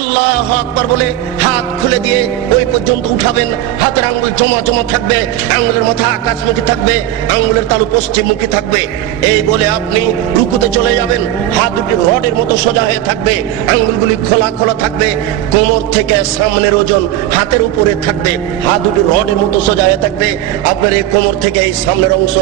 আল্লাহু আকবার বলে হাত খুলে দিয়ে ওই পর্যন্ত উঠাবেন। হাতের আঙ্গুল জমা জমা থাকবে, আঙ্গুলের মাথা আকাশমুখী থাকবে, আঙ্গুলের তালু পশ্চিমমুখী থাকবে। এই বলে আপনি রুকুতে চলে যাবেন। হাত দুটি রডের মতো সোজা হয়ে থাকবে, আঙ্গুলগুলি খোলা খোলা থাকবে। কোমর থেকে সামনের ওজন হাতের উপরে থাকবে, হাত দুটি রডের মতো সোজা হয়ে থাকবে। আপনার এই কোমর থেকে এই সামনের অংশ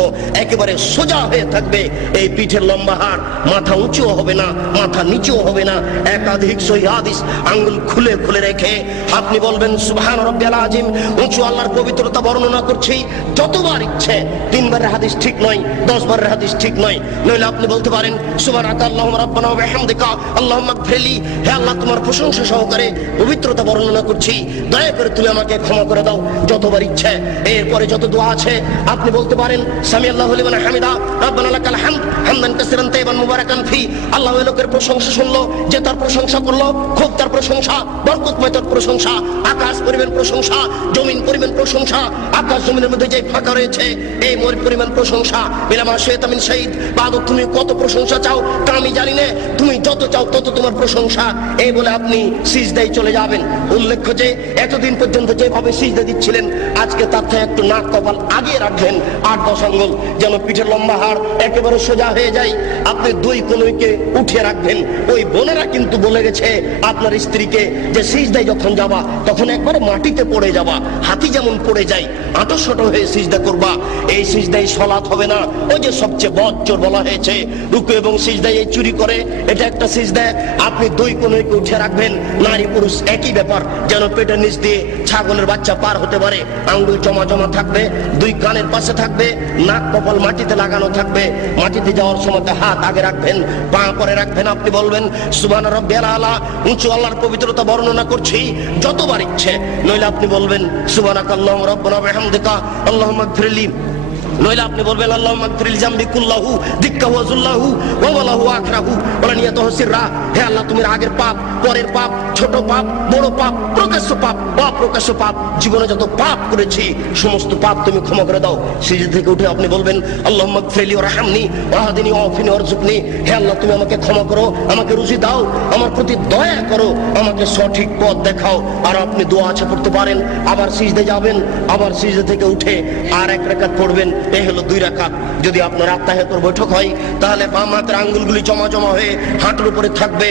একেবারে সোজা হয়ে থাকবে। এই পিঠের লম্বা হাড়, মাথা উঁচুও হবে না, মাথা নিচুও হবে না। একাধিক সহিহ হাদিস আঙ্গুল খুলে খুলে রেখে আপনি বলবেন সুবহান রাব্বিয়াল আযীম। উঁচু আল্লাহর পবিত্রতা বর্ণনা করছি যতবার ইচ্ছে। 3 বারের হাদিস ঠিক নয়, 10 বারের হাদিস ঠিক নয়। নইলে আপনি বলতে পারেন সুবহানাকা আল্লাহুম্মা রাব্বানা ওয়া বিহামদিকা আল্লাহুম্মা গফিরলি। হে আল্লাহ, তোমার প্রশংসা সহকারে পবিত্রতা বর্ণনা করছি, দয়া করে তুমি আমাকে ক্ষমা করে দাও। যতবার ইচ্ছে। এরপরে যত দোয়া আছে আপনি বলতে পারেন সামি আল্লাহু লিমান হামিদা রাব্বানা লাকাল হামদ হামদান কাসীরান তাইয়িবান মুবারাকান ফি। আল্লাহ ওই লোকের প্রশংসা শুনলো যে তার প্রশংসা করলো, খুব তার প্রশংসা, বরকতময় তার প্রশংসা। আকাশ পরিমাণ প্রশংসা, জমিন পরিমাণ প্রশংসা, আকাশ জমিনের মধ্যে যে ফাঁকা রয়েছে এই পরিমাণ প্রশংসা। বিলামা শাইতা মিন শাইদ, বাদু তুমি কত প্রশংসা চাও তা আমি জানি না, তুমি যত চাও তত তোমার প্রশংসা। এই বলে আপনি সিজদায় চলে যাবেন। উল্লেখ্য যে এতদিন পর্যন্ত যেভাবে সিজদা দিচ্ছিলেন, আজকে তার থেকে একটু নাক কপাল আগিয়ে রাখবেন 8-10 আঙ্গুল, যেন পিঠের লম্বা হাড় একেবারে সোজা হয়ে যায়। আপনি 2 কনুইকে উঠিয়ে রাখবেন। ওই বোনেরা কিন্তু বলে গেছে আপনার স্ত্রীকে যে সিজদায় যখন যাবা তখন একবারে মাটিতে পড়ে যাবা, হাতি যেমন পড়ে যায় আঁটো হয়ে সিজদা করবা। এই সিজদায় সালাত হবে না। ওই যে সবচেয়ে বজ্জর বলা হয়েছে রুকু এবং সিজদায় এই চুরি করে, এটা একটা সিজদা। আপনি 2 কনুইকে উঠে রাখবেন। নারী পুরুষ একই ব্যাপার, যেন পেটের নিচ দিয়ে ছাগলের বাচ্চা পার হতে পারে। আঙ্গুল জমা জমা থাকবে, 2 কানের পাশে থাকবে, নাক কপাল মাটিতে লাগানো থাকবে। মাটিতে যাওয়ার সময় হাত আগে রাখবেন, পা পরে রাখবেন। আপনি বলবেন সুবহান রাব্বিয়াল আলা। উঁচু আল্লাহর পবিত্রতা বর্ণনা করছি যতবার ইচ্ছে। নইলে আপনি বলবেন সুবহানাকা আল্লাহুম্মা রাব্বানা ওয়া বিহামদিকা আল্লাহুম্মা গফিরলি। নইলে আপনি বলবেন আল্লাহুম্মা গফিরলি জামবি কুল্লাহু দিক্কাহু ওয়া যুল্লাহু ওয়া ওয়ালাহু আখরাহু ওয়া নিয়াতুহু সিররা। হে আল্লাহ, তুমি আগের পাপ, পরের পাপ, ছোট পাপ, বড় পাপ, প্রকাশ্য পাপ, অপ্রকাশ্য পাপ, জীবনে যত পাপ করেছি সমস্ত পাপ তুমি ক্ষমা করে দাও। সিজদা থেকে উঠে আপনি বলবেন আল্লাহুম্মা গফিরলি ওয়ারহামনি ওয়াহদিনি ওয়াফিনি ওয়ারযুকনি। হে আল্লাহ, তুমি আমাকে ক্ষমা করো, আমাকে রুজি দাও, আমার প্রতি দয়া করো, আমাকে সঠিক পথ দেখাও। আর আপনি দোয়া আছে পড়তে পারেন। আবার সিজদা যাবেন, আবার সিজদা থেকে উঠে আর 1 রাকাত পড়বেন। এই হলো 2 রাকাত। যদি আপনার আত্তাহিয়াতুর বৈঠক হয় তাহলে বাম হাতের আঙ্গুলগুলি জমা জমা হয়ে হাঁটুর উপরে থাকবে,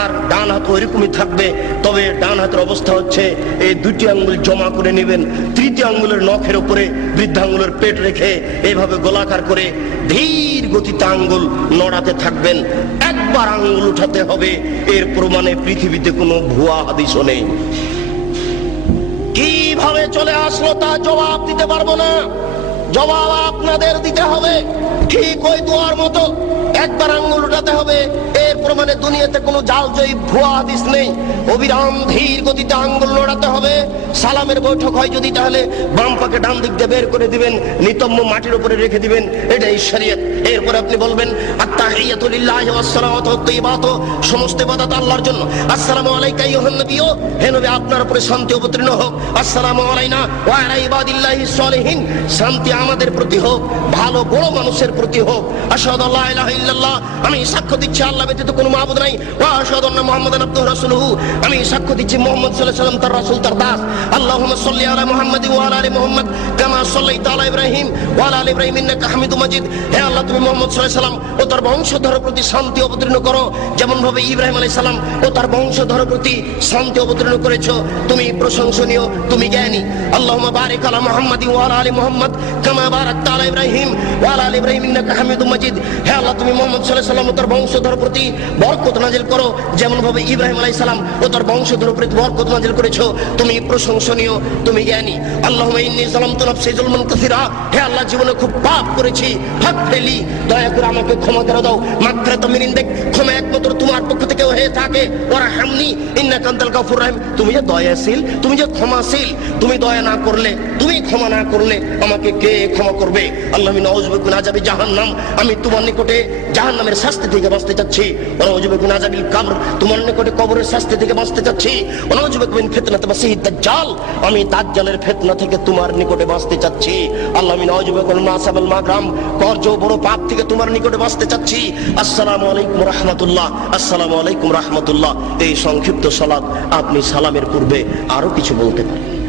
আর ডান হাত ওইরকমই থাকবে। তবে ডান হাতের অবস্থা হচ্ছে এই 2টি আঙ্গুল জমা করে নেবেন, 3টি আঙ্গুলের নখের উপরে বৃদ্ধাঙ্গুলের পেট রেখে এইভাবে গোলাকার করে ধীর গতিতে আঙ্গুল নড়াতে থাকবেন। একবার আঙ্গুল উঠাতে হবে। এর প্রমাণে পৃথিবীতে কোনো ভুয়া হাদিসও নেই। কিভাবে চলে আসলো তা জবাব দিতে পারবো না, জবাব আপনাদের দিতে হবে। ঠিক ওই দোয়ার মতো একবার আঙ্গুল উঠাতে হবে। এর প্রমাণে দুনিয়াতে কোনো জালজয়ী ভুয়া হাদিস নেই। অবিরাম ধীর গতিতে আঙ্গুল নড়াতে হবে। সালামের বৈঠক হয় যদি, তাহলে বাম পাকে ডান দিক দিয়ে বের করে দিবেন, নিতম্ব মাটির উপরে রেখে দিবেন। এটাই শরীয়ত। এরপরে আপনি বলবেন আত্তাহিয়াতু লিল্লাহি ওয়াস সালাওয়াতু ওয়াত তাইয়্যিবাতু, সমস্ত ইবাদত আল্লাহর জন্য। আসসালামু আলাইকা আইয়ুহান নবিয়্যু, হে নবী আপনার উপরে শান্তি অবতীর্ণ হোক। আসসালামু আলাইনা ওয়া আলা ইবাদিল্লাহিস সালিহিন, শান্তি আমাদের প্রতি হোক, ভালো বড় মানুষের প্রতি হোক। আশহাদু আল্লা ইলাহা ইল্লাল্লাহ, আমি সাক্ষ্য দিচ্ছি আল্লাহ ব্যতীত কোনো মাবুদ নাই। ওয়া আশহাদু আন্না মুহাম্মাদান আবদুহু ওয়া রাসূলুহু, আমি সাক্ষ্য দিচ্ছি মুহাম্মদ সাল্লাল্লাহু আলাইহি ওয়াসাল্লাম তার রাসূল, তার দাস। আল্লাহুম্মা সাল্লি আলা মুহাম্মাদ ওয়া আলা আলি মুহাম্মাদ কামা সাল্লাইতা আলা ইব্রাহিম ওয়া আলা আলি ইব্রাহিম ইন্নাকা হামিদুম মাজিদ। হে আল্লাহ, তুমি মুহাম্মদ সাল্লাল্লাহু আলাইহি ওয়াসাল্লাম ও তার বংশধরের প্রতি শান্তি অবতীর্ণ করো, যেমন ভাবে ইব্রাহিম আলাইহিস সালাম ও তার বংশধরের প্রতি শান্তি অবতীর্ণ করেছো। তুমি প্রশংসনীয়, তুমি জ্ঞানী। আল্লাহুম্মা বারিক আলা মুহাম্মাদ ওয়া আলা আলি মুহাম্মাদ কামা বারাকতা আলা ইব্রাহিম ওয়া আলা আলি ইব্রাহিম ইন্নাকা হামিদুম মাজিদ। হে আল্লাহ, তুমি মুহাম্মদ সাল্লাল্লাহু আলাইহি ওয়াসাল্লাম ও তার বংশধরের প্রতি বরকত নাজিল করো, যেমন ভাবে ইব্রাহিম আলাইহিস সালাম ও তার বংশধরের প্রতি বরকত নাজিল করেছো। তুমি প্রশংসনীয়, তুমি জ্ঞানী। আল্লাহুম্মা ইন্নী যালামতু নাফসি যুলমান কাসীরা, হে আল্লাহ, জীবনে খুব পাপ করেছি, ফাগফিরলি, দয়া করে আমাকে ক্ষমা করে দাও। মাগফিরাতাম মিন ইনদিক, ক্ষমা একমাত্র তোমার পক্ষ থেকে হয়ে থাকে। ওয়ারহামনি ইন্নাকা আনতাল গাফুর রাহিম, তুমি যে দয়াশীল, তুমি যে ক্ষমাশীল, তুমি দয়া না করলে, তুমি ক্ষমা না করলে আমাকে কে ক্ষমা করবে? আল্লাহ মিন আউযু বিকা মিন আযাবি জাহান্নাম, আমি তোমার নিকটে জাহান্নামের শাস্তি থেকে বাঁচতে চাচ্ছি। ওয়া নাউযু বিকা মিন আযাবিল কবর, তোমার নিকটে কবরের শাস্তি থেকে বাঁচতে চাচ্ছি। ওয়া নাউযু বিকা মিন ফিতনাতিল মাসিহিদ দাজ্জাল, আমি দাজ্জালের ফিতনা থেকে তোমার নিকটে বাঁচতে চাচ্ছি। আল্লাহ আমি নাউযু বিকা মিন মাসাবাল মাগরাম, কর্জ বড় পাপ থেকে তোমার নিকটে বাঁচতে চাচ্ছি। আসসালামু আলাইকুম রাহমাতুল্লাহ, আসসালামু আলাইকুম রাহমাতুল্লাহ। এই সংক্ষিপ্ত সালাত আপনি সালামের পূর্বে আরো কিছু বলতে পারেন।